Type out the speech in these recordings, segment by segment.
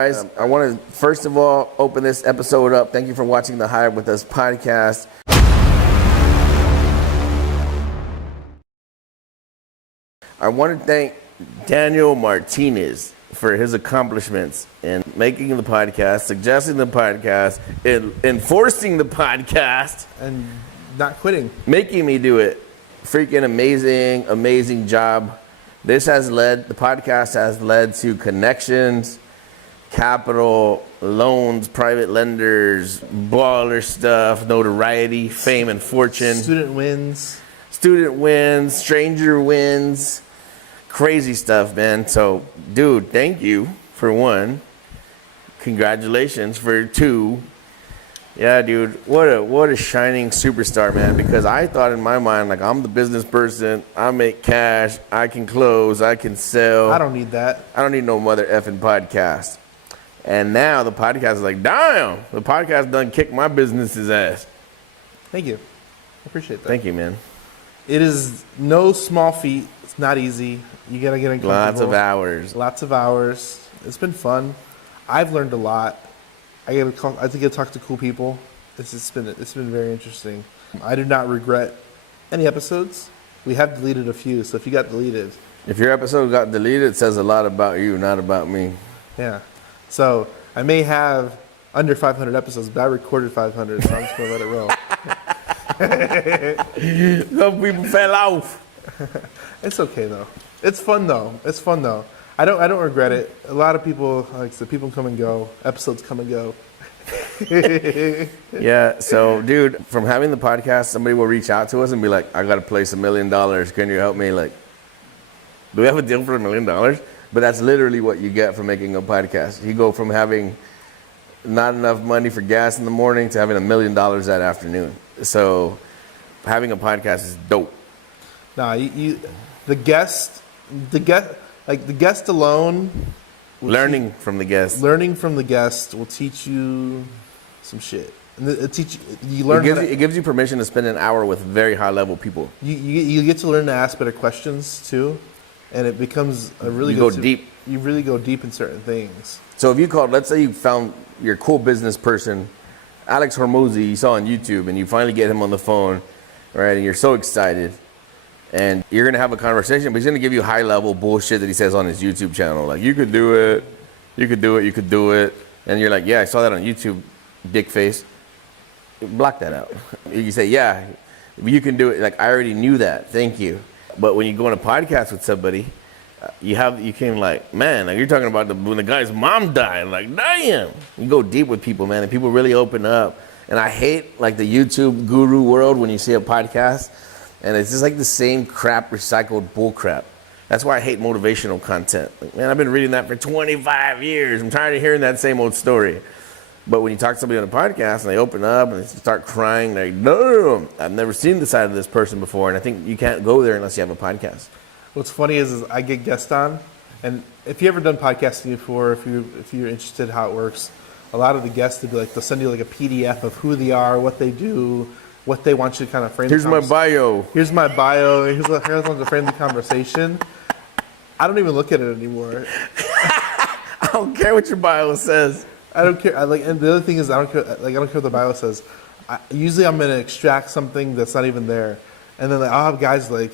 Guys, I want to first of all open this episode up. Thank you for watching the Hire With Us podcast. I want to thank Daniel Martinez for his accomplishments in making the podcast, suggesting the podcast, enforcing the podcast, and not quitting, making me do it. Freaking amazing job. The podcast has led to connections, capital, loans, private lenders, baller stuff, notoriety, fame and fortune. Student wins, stranger wins, crazy stuff, man. So, dude, thank you for one. Congratulations for two. Yeah, dude, what a shining superstar, man. Because I thought in my mind, like, I'm the business person. I make cash. I can close. I can sell. I don't need that. I don't need no mother effing podcast. And now the podcast is like, damn, the podcast done kicked my business's ass. Thank you. I appreciate that. Thank you, man. It is no small feat. It's not easy. You got to get uncomfortable. Lots of hours. It's been fun. I've learned a lot. I think I talk to cool people. It's been very interesting. I do not regret any episodes. We have deleted a few, so if you got deleted. If your episode got deleted, it says a lot about you, not about me. Yeah. So I may have under 500 episodes, but I recorded 500, so I'm just going to let it roll. Some people fell off. It's okay, though. It's fun, though. I don't regret it. A lot of people, like I said, people come and go. Episodes come and go. Yeah, so, dude, from having the podcast, somebody will reach out to us and be like, I got to place $1 million. Can you help me? Like, do we have a deal for $1 million? But that's literally what you get from making a podcast. You go from having not enough money for gas in the morning to having $1 million that afternoon. So having a podcast is dope. Nah, the guest alone. Learning from the guest will teach you some shit. You learn. It gives you permission to spend an hour with very high level people. You get to learn to ask better questions too, and it becomes a really deep. You really go deep in certain things. So if you called, let's say you found your cool business person, Alex Hormozy, you saw on YouTube, and you finally get him on the phone, right? And you're so excited. And you're going to have a conversation, but he's going to give you high-level bullshit that he says on his YouTube channel. Like, you could do it. And you're like, yeah, I saw that on YouTube, dick face. Block that out. You say, yeah, you can do it. Like, I already knew that. Thank you. But when you go on a podcast with somebody, you came like, man, like you're talking about when the guy's mom died. Like, damn. You go deep with people, man, and people really open up. And I hate, like, the YouTube guru world when you see a podcast. And it's just like the same crap, recycled bull crap. That's why I hate motivational content. Like, man, I've been reading that for 25 years. I'm tired of hearing that same old story. But when you talk to somebody on a podcast and they open up and they start crying, like, no, I've never seen the side of this person before. And I think you can't go there unless you have a podcast. What's funny is I get guests on, and if you ever done podcasting before, if you're interested in how it works, a lot of the guests they'll send you like a PDF of who they are, what they do, what they want you to kind of frame. Here's my bio. Here's how to frame the conversation. I don't even look at it anymore. I don't care what your bio says. I don't care. And the other thing is, I don't care. Like, I don't care what the bio says. Usually, I'm gonna extract something that's not even there, and then I'll have guys like,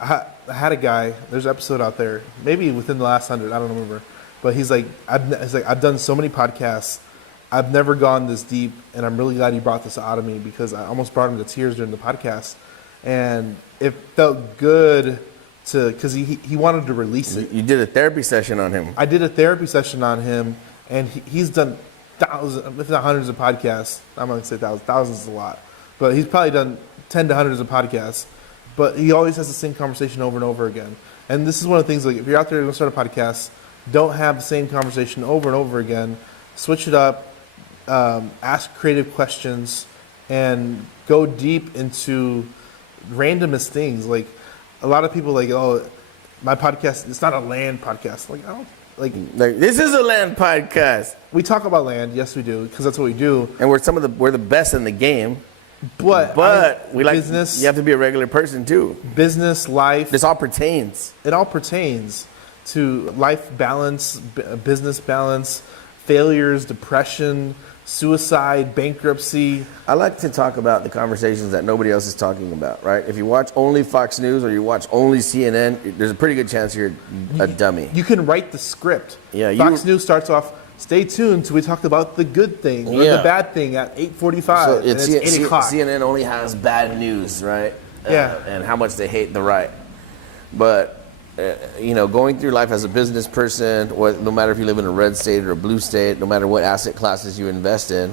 I had a guy. There's an episode out there, maybe within the last 100. I don't remember, but he's like, I've done so many podcasts. I've never gone this deep, and I'm really glad he brought this out of me because I almost brought him to tears during the podcast, and it felt good because he wanted to release it. You did a therapy session on him. I did a therapy session on him, and he's done thousands, if not hundreds of podcasts. I'm not going to say thousands. Thousands is a lot. But he's probably done 10 to hundreds of podcasts. But he always has the same conversation over and over again. And this is one of the things, like, if you're out there going to start a podcast, don't have the same conversation over and over again. Switch it up. Ask creative questions. And go deep into randomest things. Like, a lot of people like, oh, my podcast, it's not a land podcast. Like, I don't. Like, this is a land podcast. We talk about land, yes we do, because that's what we do. And we're the best in the game. But we like business. You have to be a regular person too. Business, life. This all pertains. It all pertains to life balance, business balance, failures, depression, suicide, bankruptcy. I like to talk about the conversations that nobody else is talking about, right? If you watch only Fox News or you watch only CNN, there's a pretty good chance you're a dummy. You can write the script. Yeah, Fox News starts off, stay tuned till we talk about the good thing or the bad thing at 8:45. So and it's 8 o'clock. CNN only has bad news, right? Yeah. And how much they hate the right. But, going through life as a business person, no matter if you live in a red state or a blue state, no matter what asset classes you invest in,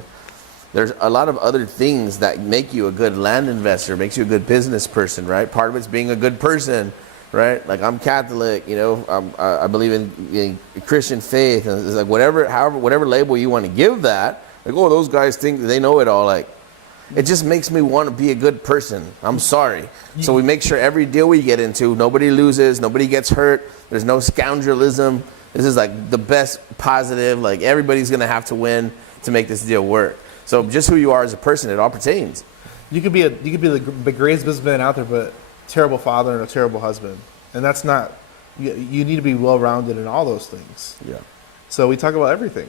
there's a lot of other things that make you a good land investor, makes you a good business person, right? Part of it's being a good person, right? Like I'm Catholic, I believe in Christian faith, and it's like whatever label you want to give that, like, oh, those guys think they know it all, like, it just makes me want to be a good person. I'm sorry. So we make sure every deal we get into, nobody loses, nobody gets hurt, there's no scoundrelism. This is like the best positive, like everybody's going to have to win to make this deal work. So just who you are as a person, it all pertains. You could be the greatest businessman out there, but terrible father and a terrible husband. And that's not, you need to be well-rounded in all those things. Yeah. So we talk about everything.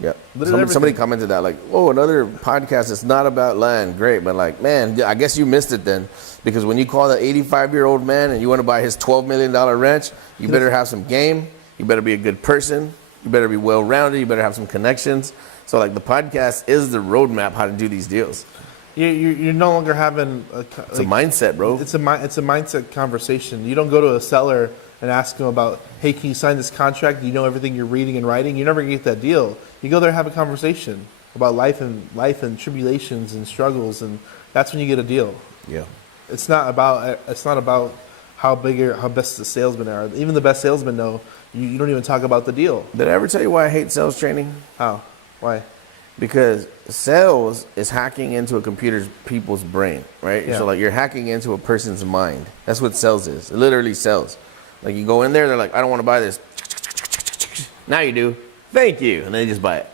Yeah. Somebody commented that, like, oh, another podcast that's not about land. Great. But like, man, I guess you missed it then. Because when you call the 85-year-old man and you want to buy his $12 million ranch, you better have some game. You better be a good person. You better be well-rounded. You better have some connections. So like the podcast is the roadmap how to do these deals. You're no longer having it's a mindset, bro. It's a mindset conversation. You don't go to a seller and ask them about, hey, can you sign this contract? Do you know everything you're reading and writing? You're never gonna get that deal. You go there and have a conversation about life and tribulations and struggles, and that's when you get a deal. Yeah. It's not about how big or how best the salesmen are. Even the best salesmen know you don't even talk about the deal. Did I ever tell you why I hate sales training? How? Why? Because sales is hacking into a people's brain, right? Yeah. So like you're hacking into a person's mind. That's what sales is. It literally sells. Like you go in there, they're like, I don't want to buy this. Now you do. Thank you. And then they just buy it,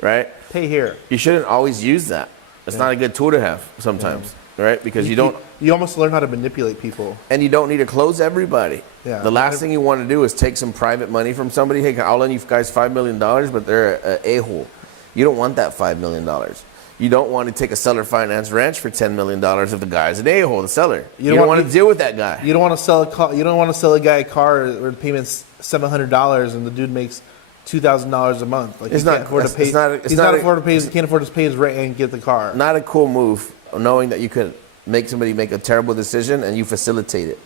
right? Pay here. You shouldn't always use that. It's not a good tool to have sometimes, right? Because you almost learn how to manipulate people. And you don't need to close everybody. Yeah. The last thing you want to do is take some private money from somebody. Hey, I'll lend you guys $5 million, but they're an a-hole. You don't want that $5 million. You don't want to take a seller finance ranch for $10 million if the guy's an a-hole, the seller. You don't want to deal with that guy. You don't want to sell a car. You don't want to sell a guy a car where the payment's $700 and the dude makes $2,000 a month. Like, he can't afford to pay his rent and get the car. Not a cool move, knowing that you could make somebody make a terrible decision and you facilitate it.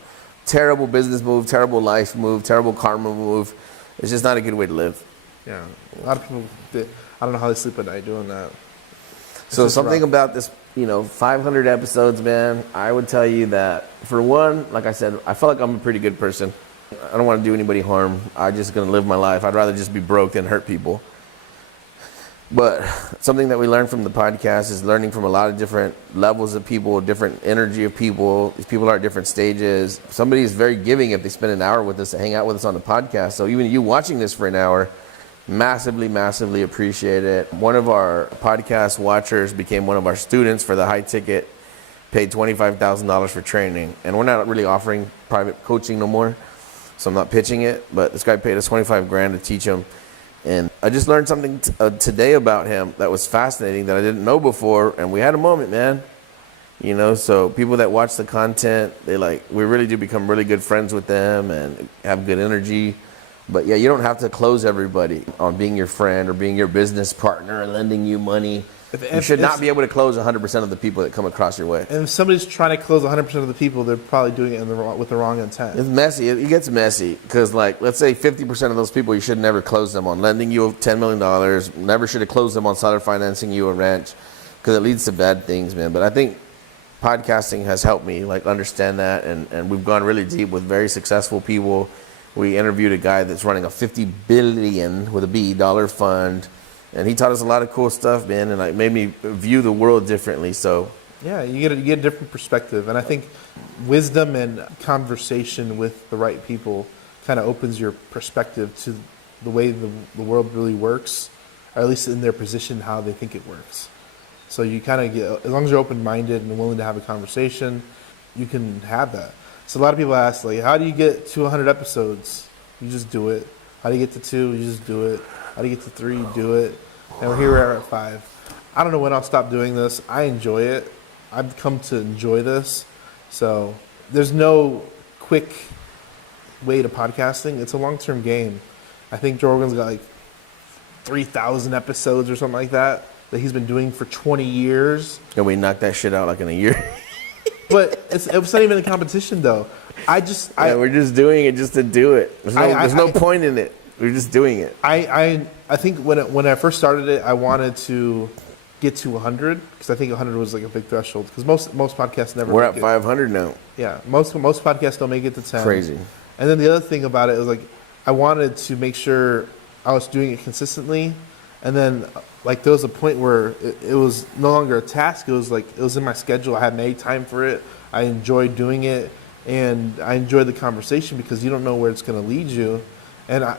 Terrible business move, terrible life move, terrible karma move. It's just not a good way to live. Yeah, a lot of people. I don't know how they sleep at night doing that. So something about this, 500 episodes, man, I would tell you that, for one, like I said, I feel like I'm a pretty good person. I don't want to do anybody harm. I'm just going to live my life. I'd rather just be broke than hurt people. But something that we learned from the podcast is learning from a lot of different levels of people, different energy of people. These people are at different stages. Somebody is very giving if they spend an hour with us to hang out with us on the podcast. So even you watching this for an hour, massively, massively appreciate it. One of our podcast watchers became one of our students for the high ticket, paid $25,000 for training. And we're not really offering private coaching no more, so I'm not pitching it. But this guy paid us $25,000 to teach him. And I just learned something today about him that was fascinating that I didn't know before. And we had a moment, man. So people that watch the content, we really do become really good friends with them and have good energy. But yeah, you don't have to close everybody on being your friend or being your business partner and lending you money. You should not be able to close 100% of the people that come across your way. And if somebody's trying to close 100% of the people, they're probably doing it with the wrong intent. It's messy. It gets messy because, let's say 50% of those people, you should never close them on lending you $10 million. Never should have closed them on seller financing you a ranch because it leads to bad things, man. But I think podcasting has helped me understand that, and we've gone really deep with very successful people. We interviewed a guy that's running a $50 billion with a B dollar fund, and he taught us a lot of cool stuff, man, and it made me view the world differently. So yeah, you get a different perspective, and I think wisdom and conversation with the right people kind of opens your perspective to the way the world really works, or at least in their position how they think it works. So you kind of get, as long as you're open-minded and willing to have a conversation, you can have that. So a lot of people ask, how do you get to 100 episodes? You just do it. How do you get to 2? You just do it. How to get to 3, do it. And we're here at 5. I don't know when I'll stop doing this. I enjoy it. I've come to enjoy this. So there's no quick way to podcasting. It's a long-term game. I think Joe Rogan's got like 3,000 episodes or something like that he's been doing for 20 years. And we knocked that shit out like in a year. But it's not even a competition, though. We're just doing it just to do it. There's no point in it. We're just doing it. I think when I first started it, I wanted to get to 100 because I think 100 was like a big threshold. Because most podcasts never. We're at 500 now. Yeah, most podcasts don't make it to 10. Crazy. And then the other thing about it was like I wanted to make sure I was doing it consistently, and then like there was a point where it was no longer a task. It was like it was in my schedule. I had made time for it. I enjoyed doing it, and I enjoyed the conversation because you don't know where it's going to lead you. And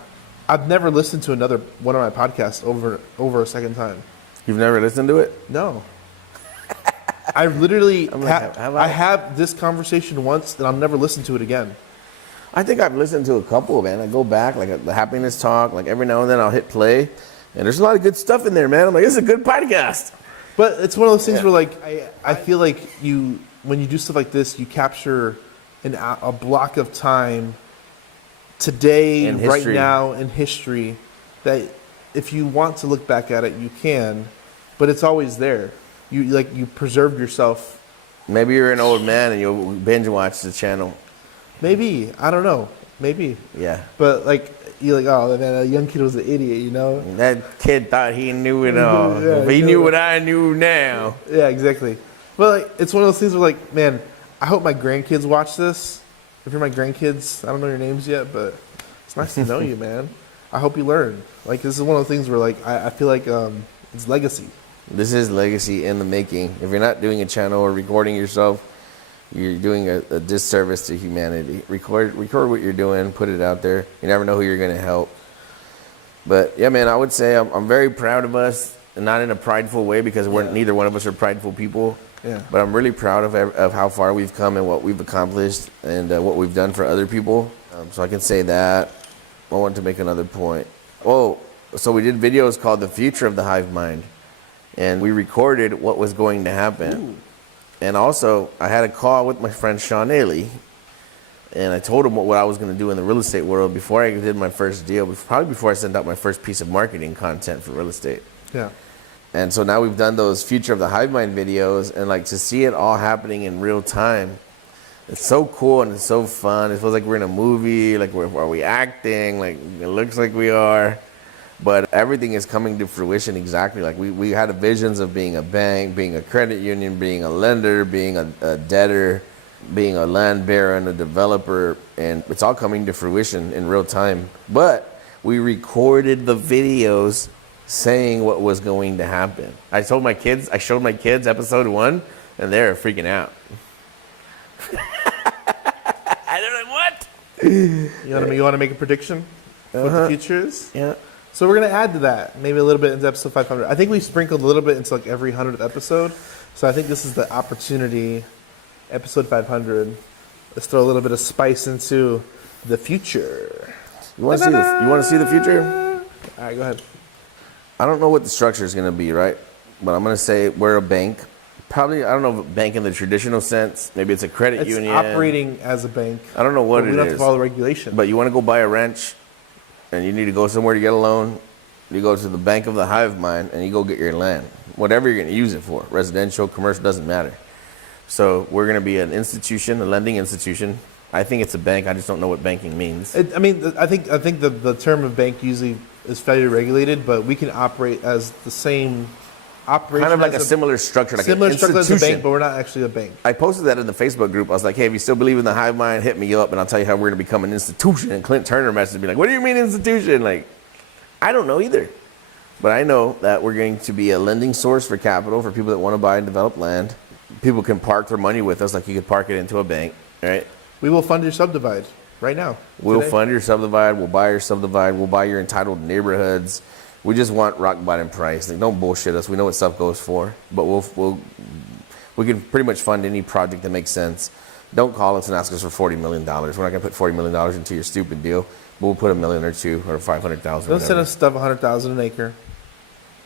I've never listened to another one of my podcasts over a second time. You've never listened to it? No. I literally I have this conversation once, and I'll never listen to it again. I think I've listened to a couple, man. I go back, like the happiness talk, like every now and then I'll hit play, and there's a lot of good stuff in there, man. I'm like, this is a good podcast. But it's one of those things where, like, I feel like when you do stuff like this, you capture a block of time today, right now, in history, that if you want to look back at it, you can, but it's always there. You preserved yourself. Maybe you're an old man and you'll binge watch the channel. Maybe. I don't know. Maybe. Yeah. But, like, you're like, oh, man, a young kid was an idiot, you know? That kid thought he knew it all. Yeah, he knew what I knew now. Yeah, exactly. But, like, it's one of those things where, like, man, I hope my grandkids watch this. If you're my grandkids, I don't know your names yet, but it's nice to know you, man. I hope you learn. Like, this is one of the things where, like, I feel like it's legacy. This is legacy in the making. If you're not doing a channel or recording yourself, you're doing a disservice to humanity. Record what you're doing, put it out there. You never know who you're going to help. But yeah, man, I would say I'm very proud of us, and not in a prideful way because neither one of us are prideful people. Yeah. But I'm really proud of how far we've come and what we've accomplished and what we've done for other people. So I can say that. I want to make another point. Oh, so we did videos called The Future of the Hive Mind, and we recorded what was going to happen. Ooh. And also, I had a call with my friend Sean Ailey, and I told him what I was going to do in the real estate world before I did my first deal, probably before I sent out my first piece of marketing content for real estate. Yeah. And so now we've done those Future of the Hive Mind videos, and like to see it all happening in real time, it's so cool and it's so fun. It feels like we're in a movie, like are we acting? Like it looks like we are. But everything is coming to fruition exactly like we had visions of being a bank, being a credit union, being a lender, being a debtor, being a land bearer and a developer, and it's all coming to fruition in real time. But we recorded the videos saying what was going to happen. I showed my kids episode 1, and they're freaking out. They're like, what? You want to make a prediction? What the future is? Yeah. So we're going to add to that, maybe a little bit into episode 500. I think we sprinkled a little bit into like every 100th episode. So I think this is the opportunity, episode 500. Let's throw a little bit of spice into the future. You want to see the future? All right, go ahead. I don't know what the structure is going to be, right? But I'm going to say we're a bank. Probably, I don't know if a bank in the traditional sense. Maybe it's a credit union. It's operating as a bank. I don't know what it is. We don't have to follow the regulation. But you want to go buy a wrench, and you need to go somewhere to get a loan. You go to the Bank of the Hive Mind, and you go get your land. Whatever you're going to use it for. Residential, commercial, doesn't matter. So we're going to be an institution, a lending institution. I think it's a bank. I just don't know what banking means. I think the term of bank usually is federally regulated, but we can operate as the same operation. Kind of like a similar structure, like similar an structure institution. as a bank, but we're not actually a bank. I posted that in the Facebook group. I was like, hey, if you still believe in the hive mind, hit me up, and I'll tell you how we're going to become an institution. And Clint Turner messaged me like, what do you mean institution? Like, I don't know either. But I know that we're going to be a lending source for capital for people that want to buy and develop land. People can park their money with us like you could park it into a bank, right? We will fund your subdivide right now. We'll fund your subdivide. We'll buy your subdivide. We'll buy your entitled neighborhoods. We just want rock bottom price. Like, don't bullshit us. We know what stuff goes for, but we can pretty much fund any project that makes sense. Don't call us and ask us for $40 million. We're not going to put $40 million into your stupid deal. We'll put $1 million or $2 million or 500,000. Don't send us stuff 100,000 an acre.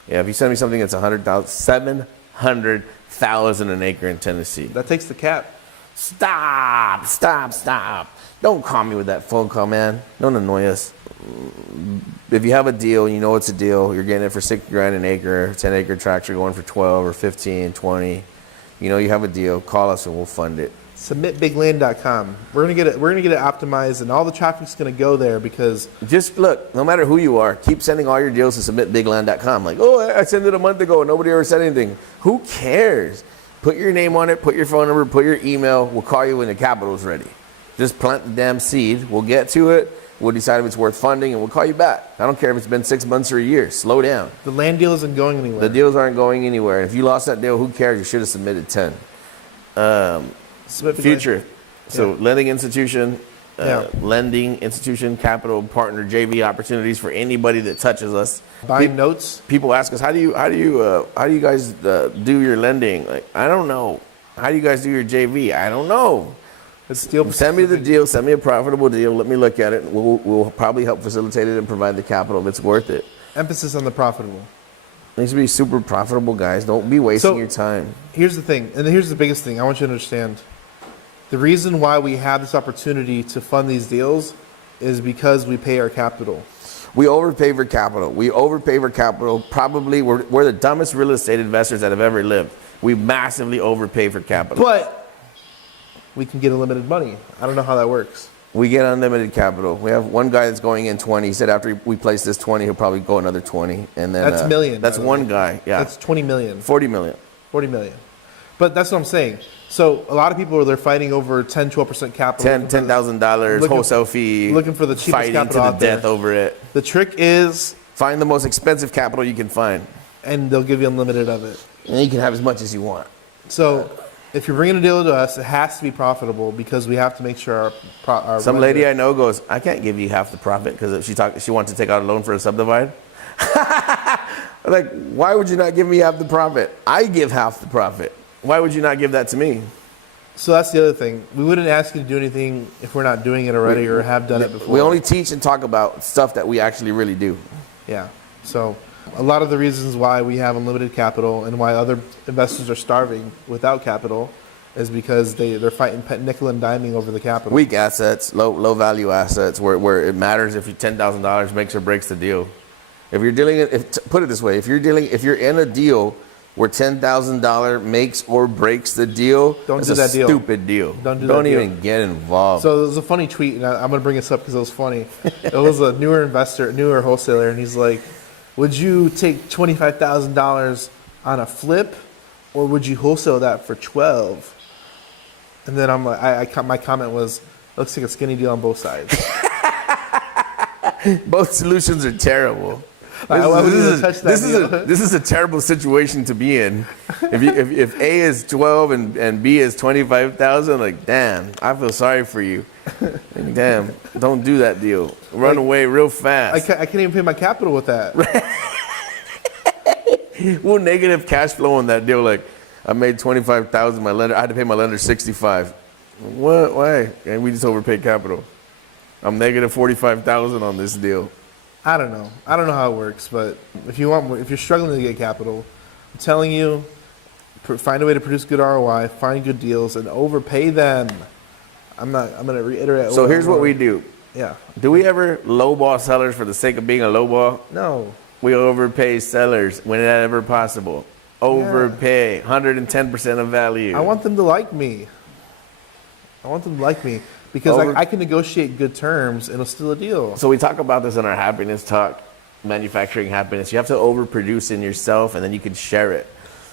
Yeah, if you send me something that's 100,000, 700,000 an acre in Tennessee. That takes the cap. Stop. Don't call me with that phone call, man. Don't annoy us. If you have a deal, you know it's a deal. You're getting it for $6,000 an acre. 10-acre tracts are going for 12 or 15, 20. You know you have a deal. Call us and we'll fund it. Submitbigland.com. We're gonna get it optimized, and all the traffic's gonna go there because Just look, no matter who you are, keep sending all your deals to submitbigland.com. Like, oh, I sent it a month ago and nobody ever said anything. Who cares? Put your name on it, put your phone number, put your email. We'll call you when the capital's ready. Just plant the damn seed. We'll get to it. We'll decide if it's worth funding, and we'll call you back. I don't care if it's been 6 months or a year. Slow down. the land deal isn't going anywhere. The deals aren't going anywhere. If you lost that deal, who cares? You should have submitted 10. Submit Big Future. Land. So Yeah. lending institution, capital partner, JV opportunities for anybody that touches us. Buying notes. People ask us, how do you guys do your lending? Like, I don't know. How do you guys do your JV? I don't know. It's still Send me the deal. Send me a profitable deal. Let me look at it. We'll probably help facilitate it and provide the capital if it's worth it. emphasis on the profitable. It needs to be super profitable, guys. Don't be wasting your time. Here's the thing, and here's the biggest thing I want you to understand. The reason why we have this opportunity to fund these deals is because we pay our capital. We overpay for capital. Probably we're the dumbest real estate investors that have ever lived. We massively overpay for capital. But we can get unlimited money. I don't know how that works. We get unlimited capital. We have one guy that's going in 20. He said after we place this 20, he'll probably go another 20. And then That's million. That's one guy. Yeah. That's 20 million. 40 million. 40 million. But that's what I'm saying. So a lot of people they're fighting over 10, 12% capital. $10,000 wholesale fee. Looking for the cheapest fighting capital to the out there. death over it. The trick is, Find the most expensive capital you can find. and they'll give you unlimited of it. And you can have as much as you want. So if you're bringing a deal to us, it has to be profitable because we have to make sure our Some lender- lady I know goes, I can't give you half the profit because if she wants to take out a loan for a subdivide. Like, why would you not give me half the profit? I give half the profit. Why would you not give that to me? So that's the other thing. We wouldn't ask you to do anything if we're not doing it already or have done it before. We only teach and talk about stuff that we actually really do. Yeah. So a lot of the reasons why we have unlimited capital and why other investors are starving without capital is because they're fighting nickel and diming over the capital. Weak assets, low value assets, where it matters if $10,000 makes or breaks the deal. If you're put it this way, if you're in a deal where $10,000 makes or breaks the deal, Don't it's do a that deal. stupid deal. Don't do that deal. even get involved. So there was a funny tweet, and I'm going to bring this up because it was funny. It was a newer wholesaler, and he's like, would you take $25,000 on a flip, or would you wholesale that for 12? And then I'm like, my comment was, looks like a skinny deal on both sides. Both solutions are terrible. This is a terrible situation to be in. If A is 12 and B is 25,000, like, damn, I feel sorry for you. Like, damn, don't do that deal. Run away real fast. I can't even pay my capital with that. We'll negative cash flow on that deal. Like, I made 25,000. I had to pay my lender 65. What? Why? And we just overpaid capital. I'm negative 45,000 on this deal. I don't know how it works, but if you're struggling to get capital, I'm telling you, find a way to produce good ROI, find good deals, and overpay them. I'm going to reiterate. So here's what we do. Yeah. Do we ever lowball sellers for the sake of being a lowball? No. We overpay sellers whenever possible. Overpay 110% of value. I want them to like me. Because I can negotiate good terms and it'll still a deal. So we talk about this in our happiness talk, manufacturing happiness. You have to overproduce in yourself and then you can share it.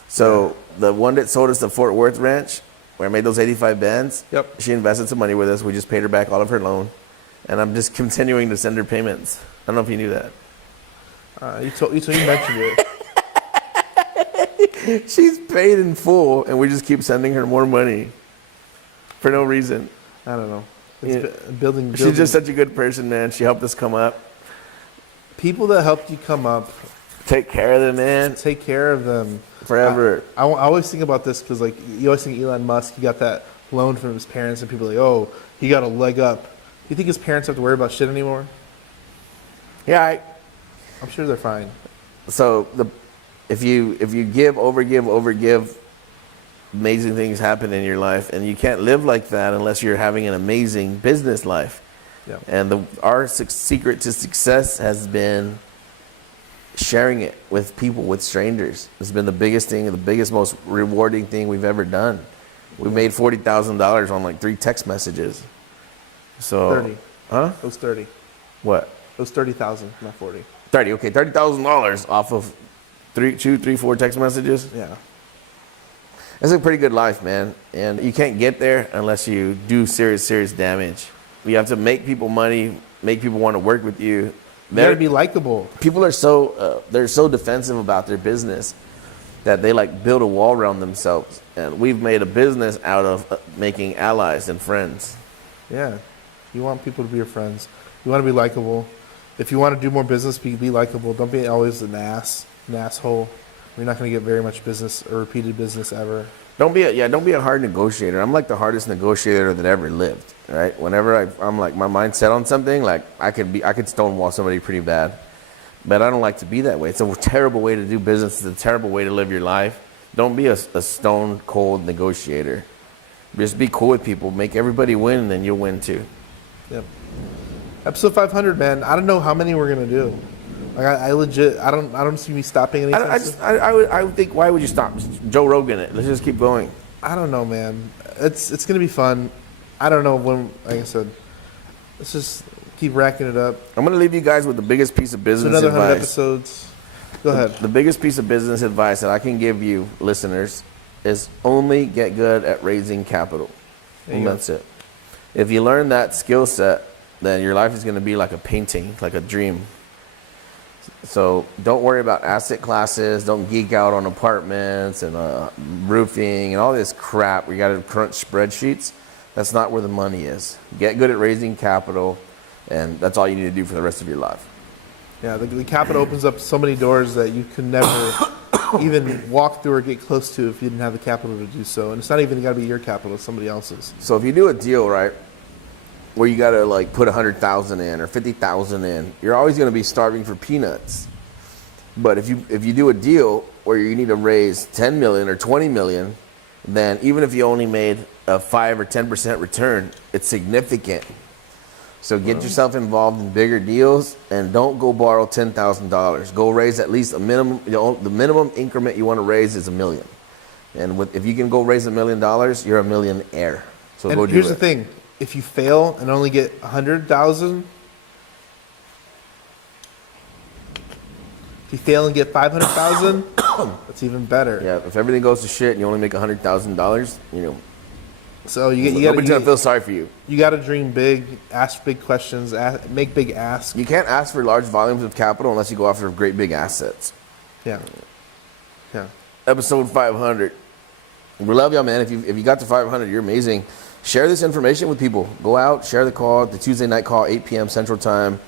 So the one that sold us the Fort Worth ranch, where I made those 85 bands, Yep. She invested some money with us. We just paid her back all of her loan. And I'm just continuing to send her payments. I don't know if you knew that. You mentioned it. She's paid in full and we just keep sending her more money for no reason. I don't know. Yeah. Building. She's just such a good person, man. She helped us come up. People that helped you come up, Take care of them, man. take care of them. Forever. I always think about this because, like, you always think Elon Musk, he got that loan from his parents, and people are like, oh, he got a leg up. Do you think his parents have to worry about shit anymore? Yeah. I'm sure they're fine. So if you overgive, amazing things happen in your life, and you can't live like that unless you're having an amazing business life. Yeah. And our secret to success has been sharing it with people, with strangers. It's been the biggest thing, the biggest, most rewarding thing we've ever done. We made $40,000 on like 3 text messages. So 30. Huh? It was 30. What? It was 30,000, not 40. 30. Okay, $30,000 off of 4 text messages. Yeah. It's a pretty good life, man. And you can't get there unless you do serious damage. You have to make people money, make people want to work with you. You gotta be likable. People are they're so defensive about their business that they like build a wall around themselves. And we've made a business out of making allies and friends. Yeah. You want people to be your friends. You want to be likable. If you want to do more business, be likable. Don't be always an asshole. You're not going to get very much business or repeated business ever. Don't be a hard negotiator. I'm like the hardest negotiator that ever lived. Right? Whenever I'm like my mind's set on something, like I could stonewall somebody pretty bad, but I don't like to be that way. It's a terrible way to do business. It's a terrible way to live your life. Don't be a stone cold negotiator. Just be cool with people. Make everybody win, and then you'll win too. Yep. Episode 500, man. I don't know how many we're gonna do. Like I legit, I don't see me stopping anything. I would think, why would you stop? Joe Rogan it. Let's just keep going. I don't know, man. It's gonna be fun. I don't know when. Like I said, let's just keep racking it up. I'm gonna leave you guys with the biggest piece of business another 100 advice. episodes. Go ahead. The biggest piece of business advice that I can give you, listeners, is only get good at raising capital. And that's it. If you learn that skill set, then your life is going to be like a painting, like a dream. So don't worry about asset classes. Don't geek out on apartments and roofing and all this crap. We got to crunch spreadsheets. That's not where the money is. Get good at raising capital, and that's all you need to do for the rest of your life. Yeah, the capital opens up so many doors that you can never even walk through or get close to if you didn't have the capital to do so. And it's not even got to be your capital; it's somebody else's. So if you do a deal, right, where you got to like put 100,000 in or 50,000 in, you're always going to be starving for peanuts. But if you do a deal where you need to raise 10 million or 20 million, then even if you only made a 5 or 10% return, it's significant. So get yourself involved in bigger deals and don't go borrow $10,000. Go raise at least a minimum. The minimum increment you want to raise is $1 million. And if you can go raise $1 million, you're a millionaire. So and go do it. Here's the thing: if you fail and only get 100,000, if you fail and get 500,000, that's even better. Yeah, if everything goes to shit and you only make $100,000, So nobody's gonna feel sorry for you. You got to dream big, ask big questions, make big asks. You can't ask for large volumes of capital unless you go after great big assets. Yeah. Episode 500. We love y'all, man. If you got to 500, you're amazing. Share this information with people. Go out, share the call, the Tuesday night call, 8 p.m. Central Time.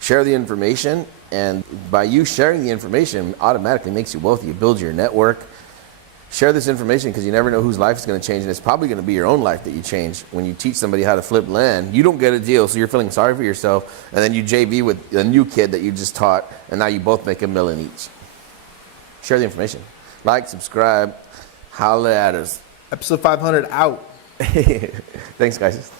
Share the information, and by you sharing the information, automatically makes you wealthy. You build your network. Share this information because you never know whose life is going to change, and it's probably going to be your own life that you change when you teach somebody how to flip land. You don't get a deal, so you're feeling sorry for yourself, and then you JV with a new kid that you just taught, and now you both make $1 million each. Share the information. Like, subscribe, holla at us. Episode 500 out. Thanks, guys.